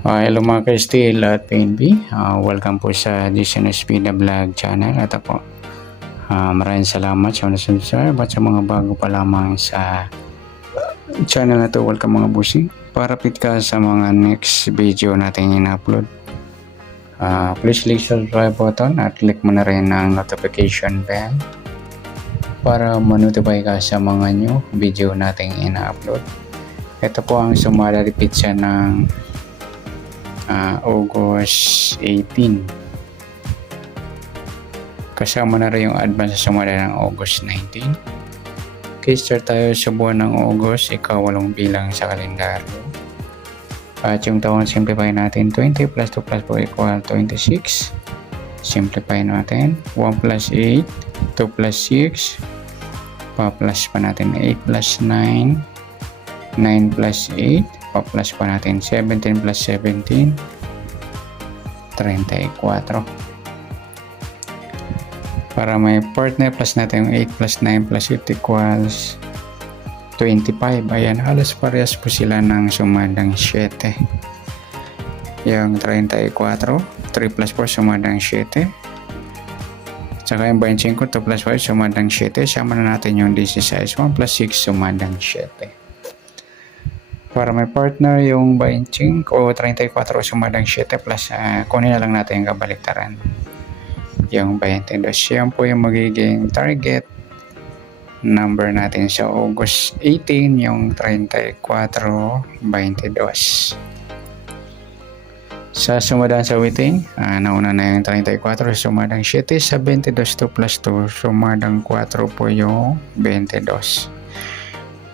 Hello mga ka-steel at PNB. Welcome po sa DCNSP na vlog channel. At po, maraming salamat sa mga subscribe at sa mga bago pa lamang sa channel na to. Welcome mga busing. Para fit ka sa mga next video natin in-upload. Please click subscribe button at click mo na rin ang notification bell para ma-notify ka sa mga new video natin in-upload. Ito po ang sumada repeat siya ng August 18. Kasama na rin yung advance sa sumada ng August 19. Okay, start tayo sa buwan ng August, ikawalong bilang sa kalendaryo. At yung taon, simplify natin. 20 plus 2 plus 4 equal 26. Simplify natin. 1 plus 8, 2 plus 6, pa-plus pa natin 8 plus 9, 9 plus 8, pa-plus pa natin 17 plus 17, 34. Para may partner, plus natin yung 8 plus 9 plus 8 equals 25. Ayan, halos parehas po sila ng sumadang 7. Yung 34, 3 plus 4 sumadang 7. Tsaka yung 25, 2 plus 5 sumadang 7. Sama na natin yung 16, 1 plus 6 sumadang 7. Para may partner, yung 25 o 34 sumadang 7 plus kunin na lang natin yung kabaliktaran. Yung 22. Yan po yung magiging target number natin sa August 18, yung 34, 22. Sa sumadang sa witing, nauna na yung 34 sumadang 7, sa 22 2 plus 2 sumadang 4 po yung 22.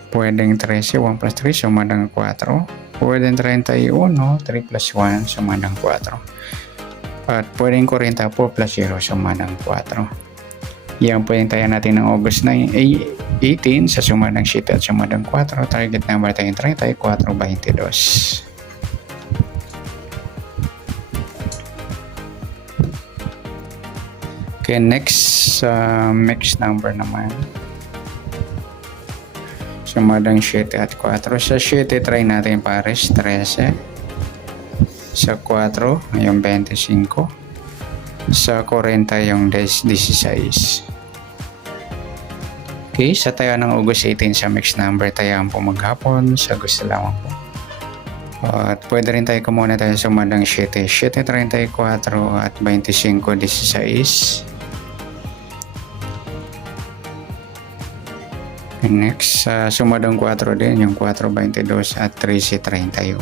Pwedeng 13, 1 plus 3 sumadang 4. Pwedeng 31, 3 plus 1 sumadang 4. At pwedeng 44 plus 0 sumadang 4. Yan po yung tayo natin ng August 18 sa sumadang 7 at sumadang 4. Target number tayo 34, 22. Okay, next mixed number naman. Sumadang 7 at 4. Sa 7, try natin pares 13. Sa 4, yung 25. Sa 40, yung 16. Okay, sa tayo ng August 18 sa mixed number, tayo po maghapon. Sa gusto lamang po. At pwede rin tayo kumuna tayo sumadang 7. 7, 34 at 25, 16. Next, sumadang 4 din, yung 4, 22 at 13, 31.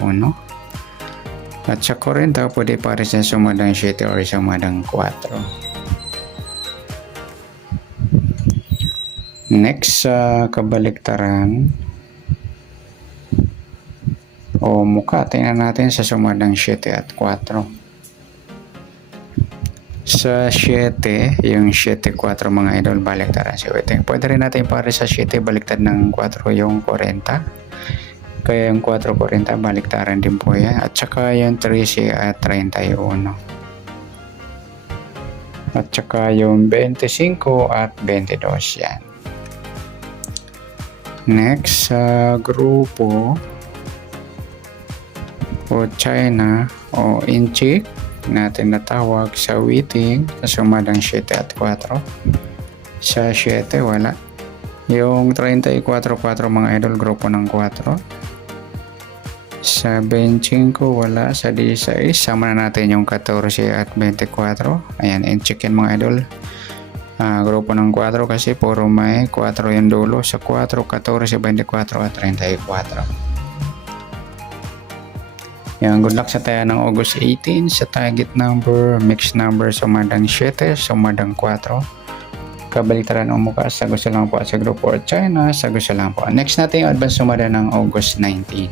At sa 40, pwede pa rin siya sumadang 7 or sumadang 4. Next, sa kabaliktaran o mukha, tingnan natin sa sumadang 7 at 4. Sa 7, yung 7, 4 mga idol, baliktaran si Weting. Pwede rin natin para sa 7, baliktad ng 4 yung 40. Kaya yung 4, 40, baliktaran din po yan. At saka yung 13 at 31. At saka yung 25 at 22 yan. Next, sa grupo o China o Inchik natin natawag sa witing sa sumadang 7 at 4. Sa 7 wala. Yung 34, 4 mga idol, grupo ng 4. Sa 25 wala. Sa 16 sama na natin yung 14 at 24. Ayan, in-check yan mga idol. Grupo ng 4 kasi puro may 4 yung dulo. Sa 4, 14, 24 at 34. Yan, good luck sa tayo ng August 18 sa target number, mixed number, sumadang 7, sumadang 4. Kabaliktaran o mukha, sa gusto lang po at sa group or China, sa gusto lang po. Next natin yung advance sumada ng August 19.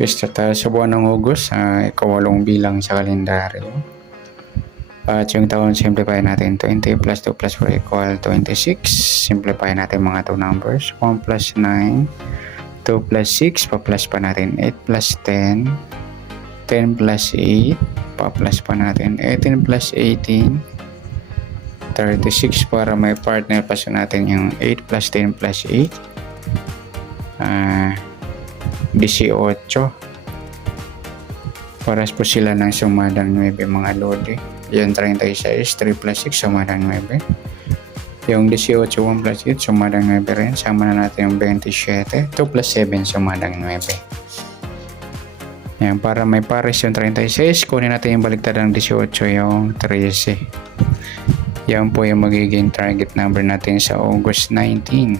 Okay, start tayo sa buwan ng August, ikawalong bilang sa kalendaryo. At yung taon, simplify natin. 20 plus 2 plus 4 equal 26. Simplify natin mga 2 numbers. 1 plus 9, 2 plus 6, pa-plus pa natin. 8 plus 10, 10 plus 8, pa-plus pa natin. 18 plus 18, 36 para may partner plus natin yung 8 plus 10 plus 8. 18. Paras po sila ng sumadang 9 mga lodi. Yan 36, 3 plus 6 sumadang 9. Yung 18, 1 plus 8 sumadang 9 rin. Sama na natin yung 27. 2 plus 7 sumadang 9. Yan, para may pares yung 36, kunin natin yung baliktad ng 18, yung 13. Yan po yung magiging target number natin sa August 19.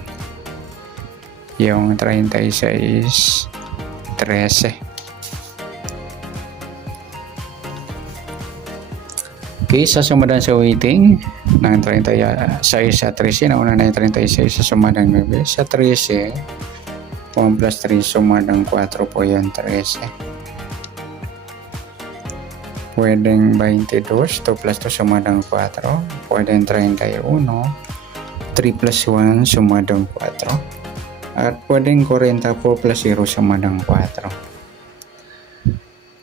Yung 36, 13. Okay, sa sumadan sa waiting ng 36 sa 13, nauna na yung 36 sa sumadang 9. Sa 13, 1 plus 3 sumadang 4 po yan, 13. Pwedeng 22, 2 plus 2 sumadang 4. Pwedeng 31, 3 plus 1 sumadang 4. At pwedeng 44 plus 0 sumadang 4.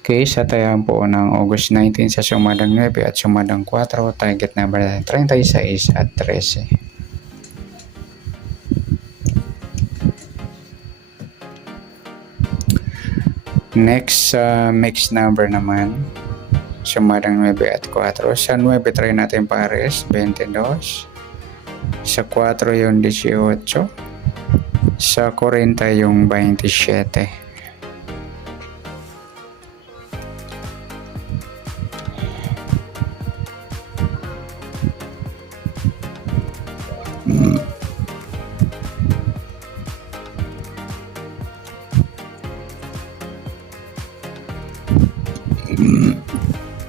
Okay, sa tayaan po ng August 19 sa sumadang 9 at sumadang 4, target number natin 36 at 13. Next, mixed number naman, sumadang 9 at 4. Sa 9, try natin pares, 22. Sa 4 yung 18. Sa 40 yung 27.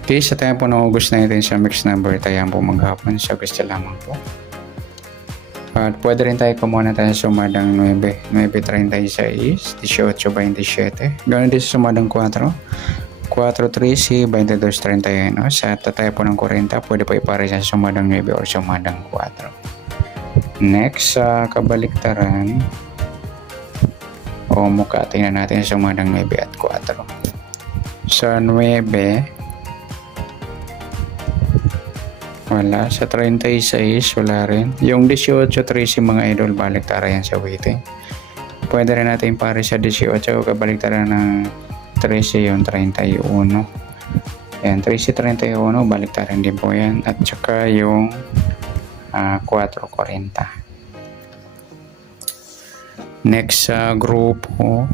Okay, sa tayo po ng August 19 sa mixed number, tayo po maghapon sa gusto lamang po. At pwede rin tayo kumuha tayo sa sumadang 9, 9.36, 18.27. Ganoon din sa sumadang 4, 4.13, 22.31. Sa tayo po ng 40, pwede po ipare sa sumadang 9 or sumadang 4. Next, sa kabaliktaran, o mukha, tingnan natin sa sumadang 9 at 4. Sa 9, wala. Sa 36, wala rin. Yung 18, 13 mga idol, baliktara yan sa waiting. Pwede rin natin pare sa 18, kabaliktara ng 13 yung 31. Yan, 13, 31, baliktara din po yan. At saka yung 4.40. Next sa grupo,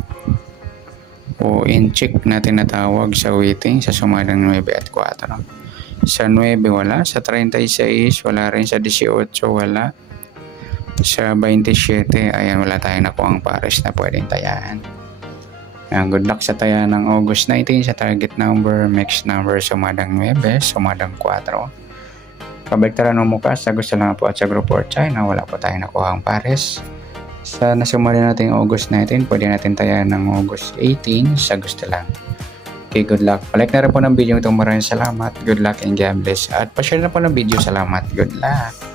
o in-check natin na tawag sa waiting sa sumadang 9 at 4. Sa 9 wala, sa 36 wala rin, sa 18 wala, sa 27 ayan, wala tayong nakuhang pares na pwedeng tayaan. Good luck sa taya ng August 19 sa target number, mixed number, sumadang 9, sumadang 4. Kabaliktaran ng mukha, sa gusto lang po at sa group or China, wala po tayong nakuhang pares. Sa nasumali natin August 19, pwede natin tayaan ng August 18 sa gusto lang. Okay, good luck. Palike na rin po ng video ito. Maraming salamat. Good luck and God bless. At pa-share na po ng video. Salamat. Good luck.